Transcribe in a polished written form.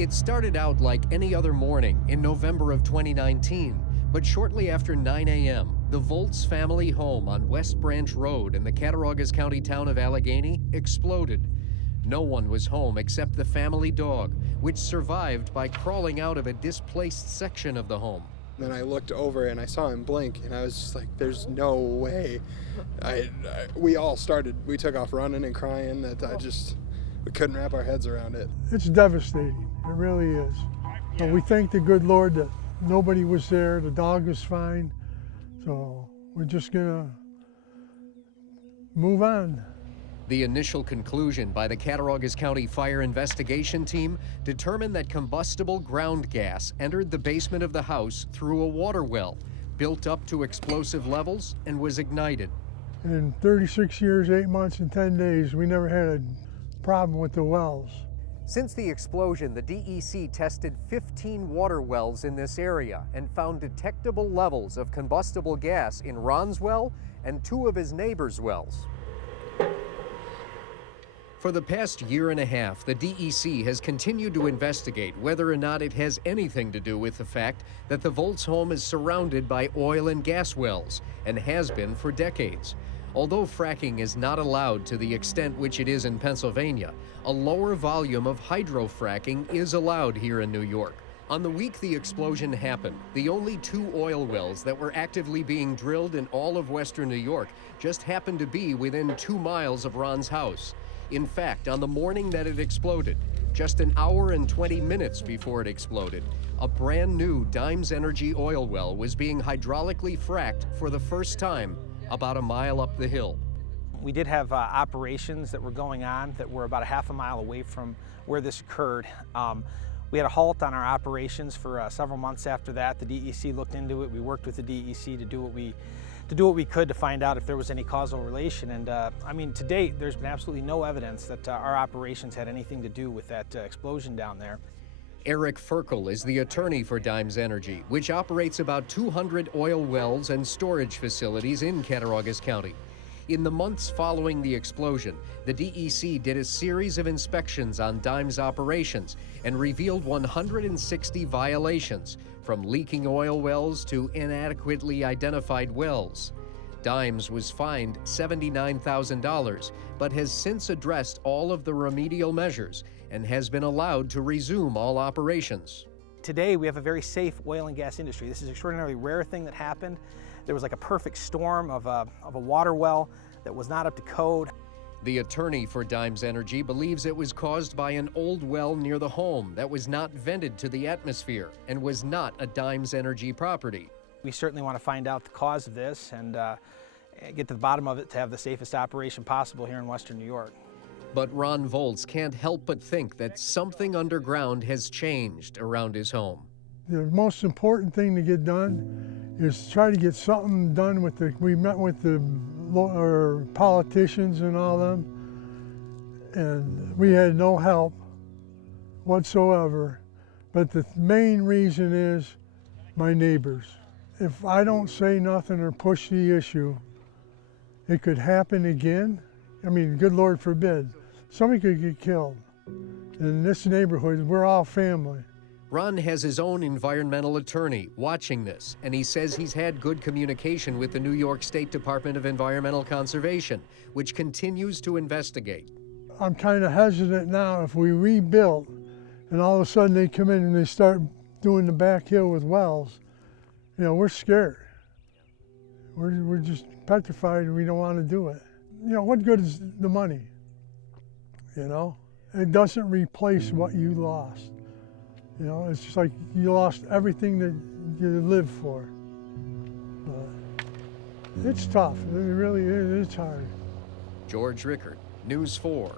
It started out like any other morning in November of 2019, but shortly after 9 a.m., the Volts family home on West Branch Road in the Cattaraugus County town of Allegheny exploded. No one was home except the family dog, which survived by crawling out of a displaced section of the home. Then I looked over and I saw him blink, and I was just like, there's no way. We took off running and crying that we couldn't wrap our heads around it. It's devastating, it really is. But we thank the good Lord that nobody was there, the dog was fine, so we're just gonna move on. The initial conclusion by the Cattaraugus County Fire Investigation Team determined that combustible ground gas entered the basement of the house through a water well, built up to explosive levels, and was ignited. In 36 years, 8 months, and 10 days, we never had a problem with the wells. Since the explosion, the DEC tested 15 water wells in this area and found detectable levels of combustible gas in Ron's well and 2 of his neighbors' wells. For the past year and a half, the DEC has continued to investigate whether or not it has anything to do with the fact that the Volts home is surrounded by oil and gas wells, and has been for decades. Although fracking is not allowed to the extent which it is in Pennsylvania, a lower volume of hydrofracking is allowed here in New York. On the week the explosion happened, the only 2 oil wells that were actively being drilled in all of Western New York just happened to be within 2 miles of Ron's house. In fact, on the morning that it exploded, just an hour and 20 minutes before it exploded, a brand new Dimes Energy oil well was being hydraulically fracked for the first time about a mile up the hill. We did have operations that were going on that were about a half a mile away from where this occurred. We had a halt on our operations for several months after that. The DEC looked into it. We worked with the DEC to do what we could to find out if there was any causal relation. And I mean, to date, there's been absolutely no evidence that our operations had anything to do with that explosion down there. Eric Ferkel is the attorney for Dimes Energy, which operates about 200 oil wells and storage facilities in Cattaraugus County. In the months following the explosion, the DEC did a series of inspections on Dimes operations and revealed 160 violations, from leaking oil wells to inadequately identified wells. Dimes was fined $79,000, but has since addressed all of the remedial measures and has been allowed to resume all operations. Today, we have a very safe oil and gas industry. This is an extraordinarily rare thing that happened. There was like a perfect storm of a water well that was not up to code. The attorney for Dimes Energy believes it was caused by an old well near the home that was not vented to the atmosphere and was not a Dimes Energy property. We certainly want to find out the cause of this and get to the bottom of it to have the safest operation possible here in Western New York. But Ron Volts can't help but think that something underground has changed around his home. The most important thing to get done is try to get something done with we met with the politicians and all them, and we had no help whatsoever. But the main reason is my neighbors. If I don't say nothing or push the issue, it could happen again. I mean, good Lord forbid. Somebody could get killed. In this neighborhood, we're all family. Ron has his own environmental attorney watching this, and he says he's had good communication with the New York State Department of Environmental Conservation, which continues to investigate. I'm kind of hesitant now. If we rebuild and all of a sudden they come in and they start doing the back hill with wells, you know, we're scared. We're just petrified and we don't want to do it. You know, what good is the money? You know, it doesn't replace what you lost. You know, it's just like you lost everything that you lived for. But it's tough, it really is, it's hard. George Rickert, News 4.